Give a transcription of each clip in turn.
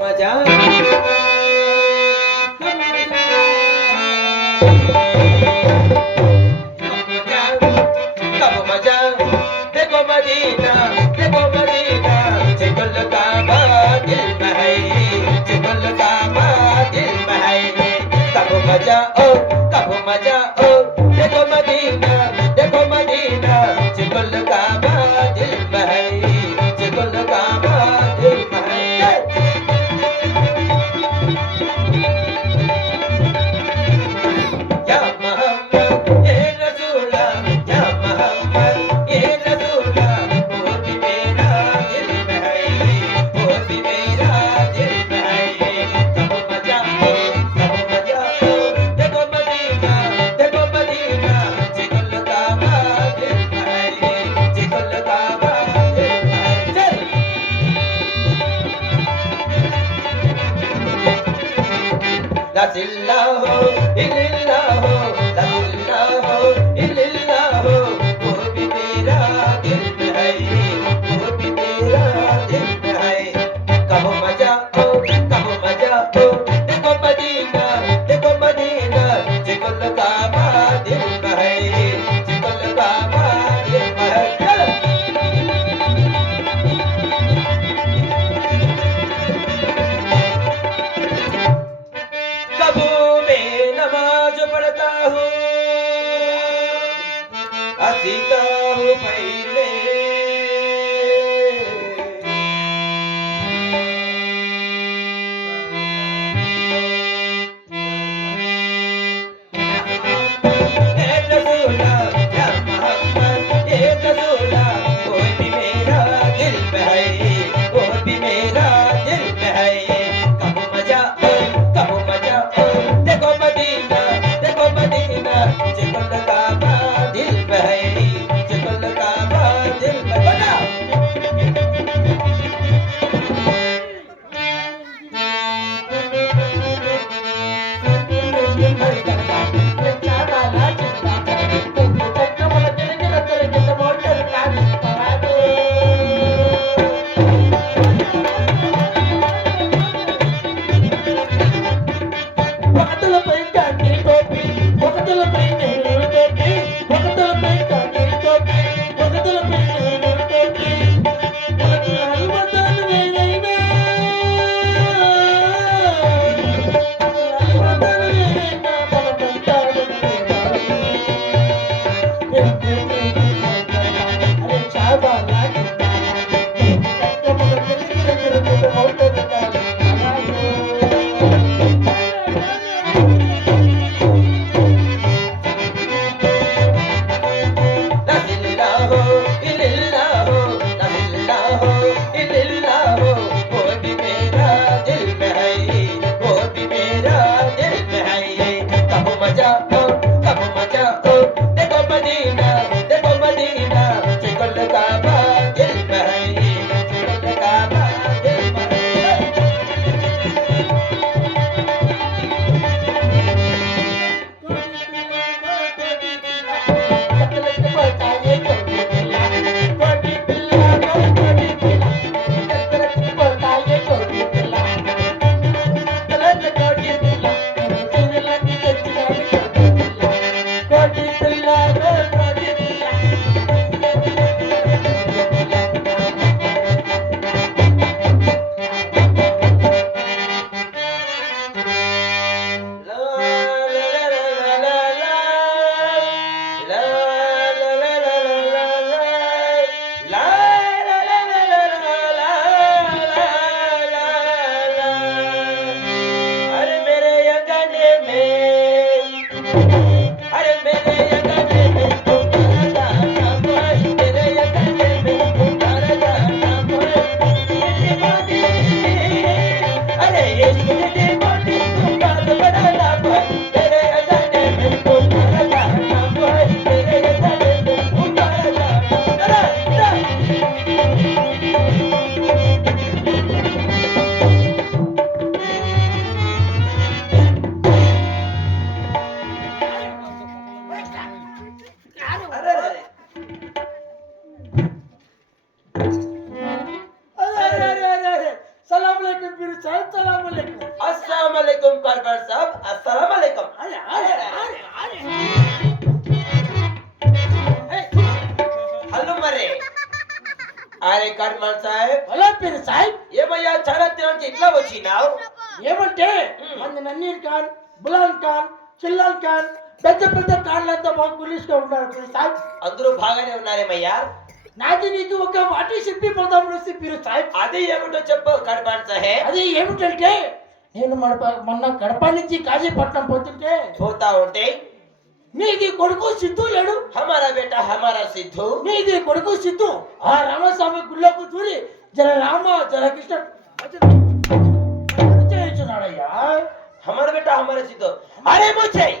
मजा कब मजा देखो मदीना चिकुल काबा दिल में है चिकुल काबा दिल में है कब मजा ओ देखो मदीना चिकुल काबा दिल में है चिकुल काबा दिल में है या मोहम्मद ये रसूला या मोहम्मद ये रसूला वो भी मेरा दिल में है वो भी मेरा दिल में है कब मजा ओ देखो मदीना चिकुल काबा दिल में है चिकुल काबा दिल में है चल La illallah illallah la illallah illallah वो भी मेरा दिल में है वो भी मेरा दिल में है कब मजा ओ देखो मदीना चिकुल काबा दिल में है चिकुल काबा दिल में है चलो कबू में नमाज पढ़ता हूँ हंसता हूँ पहले ए रसूला या मोहम्मद ये रसूला वो भी मेरा दिल में है वो भी मेरा दिल में है कब मजा ओ देखो मदीना चिकुल काबा दिल में है चिकुल काबा दिल में बना ఒకతలపై కాకి టోపీ ఒకతలపై నేను టోపీ ఒకతలపై కాకి టోపీ ఒకతలపై నేను టోపీ మనకు అల్వతాలు వేరైనా అల్వతాలు వేరైనా మన పంటాలు అరే చాబాలా देखो मदीना चिकुल काबा दिल में है चिकुल काबा दिल में है अरे मेरे ये गाने में अरे मेरे ये गाने में तुम्हारा गाना कोई मेरे ये गाने में तुम्हारा गाना कोई ये बाती अरे ये बाती तुम्हारा बनाना कोई मेरे ये गाने में तुम्हारा गाना कोई मेरे ये गाने में तुम्हारा गाना सलाम अलैकुम फिर चाय अस्सलाम वालेकुम कारभार साहब, अस्सलाम वालेकुम. अरे अरे अरे अरे हॅलो मरे. अरे कारभार साहेब, बोला पीर साहेब ఏమయ్యా చాలా దినానికి ఇట్లా వచ్చినావు? ఏమంటే మన నన్నీర్ ఖాన్ బులాన్ ఖాన్ చిల్లాన్ ఖాన్ పెద్ద పెద్ద ఖాన్లంతా మాకు పోలీస్ గా ఉన్నారు పీర్ సాहेब. అందరూ బాగానే ఉన్నారేమయ్యా? నాది నీకు ఒక వాటి చెప్పి పోదాం వస్తే పీర్ సాहेब. అది ఏమిటో చెప్పు कारभार సాహెబ్. అది ఏమిటంటే నేను మొన్న కడప నుంచి కాజీపట్నం పోతుంటే పోతా ఉంటే నీది కొడుకు సిద్ధు లేడు. हमारा बेटा हमारा सिद्धू నీది కొడుకు సిద్ధు ఆ రామస్వామి గుళ్ళకు చూరి జర రామ జర కృష్ణ చేయించున్నాడయ్యా. हमारा बेटा हमारा सिद्धू. అరే ముచ్చై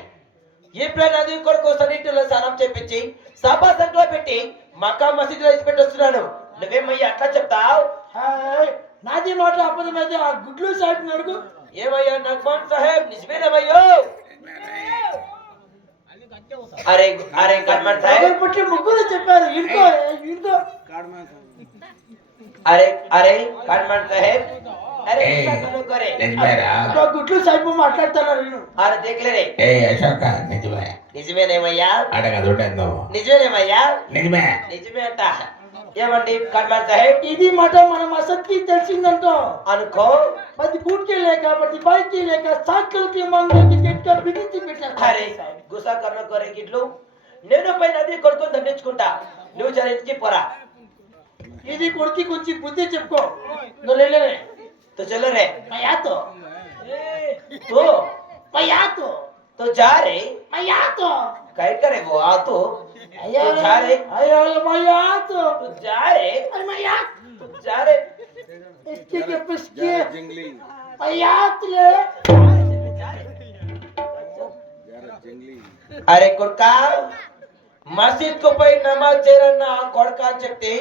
ఇప్పుడు నది కొడుకు సన్నిధిలో స్నానం చేపించి సభా సంఖ్యలో పెట్టి మక్కా మసీదులో ఇచ్చి పెట్టొస్తున్నాను. నువ్వేమయ్యా అట్లా చెప్తావు? హాయ్, నాది మాట అబద్ధమైతే ఆ గుడ్లు సాహిబ్ అడుగు. ఏమయ్యా నగ్మాన్ సాహెబ్ నిజమేనమయ్యో? అరే అరే कारभार సాహెబ్, ఎవరు పుట్టి ముగ్గురు చెప్పారు. ఇంకో ఇంకో అరే అరే कारभार సాహెబ్, అరే क्या करो करे? నిజమేరా? ఇంకో గుడ్లు సాహిబ్ మాట్లాడతాను నేను. అరే దేఖలే రే. ఏ అశోక నిజమే నిజమేనేమయ్యా? అడగదుండదు నిజమేనేమయ్యా? నిజమే నిజమే అంట. ఏమండి कारभार సాహెబ్? ఇది మాట మనం అసత్కి తెలిసిందంటో అనుకో. పది కూట్కి లేక పది బైక్కి లేక సాకులకి మంగళకి గట్టిగా బిగించి అరే పెట్టారు. గుసా కర్ణ కోరే గిట్లు నేను పై నది కొడుకుని దండించుకుంటా. నువ్వు జర ఇంటికి పోరా. ఇది కొడుకు కొంచెం బుద్ధి చెప్పుకో. నువ్వు లేలే तो चलो रे. పయాతో तो పయాతో तो जा रे. పయాతో काय करे वो आ तो అయ్యో तो जा रे. అయ్యో మయాతో तो जा रे. అరే మయాత్ तो जा रे. इसके के पिसके पयातले अरे కొడుకా మసీద్ కు పోయి నమాజ్ చేయరన్న కొడుకా చెప్తే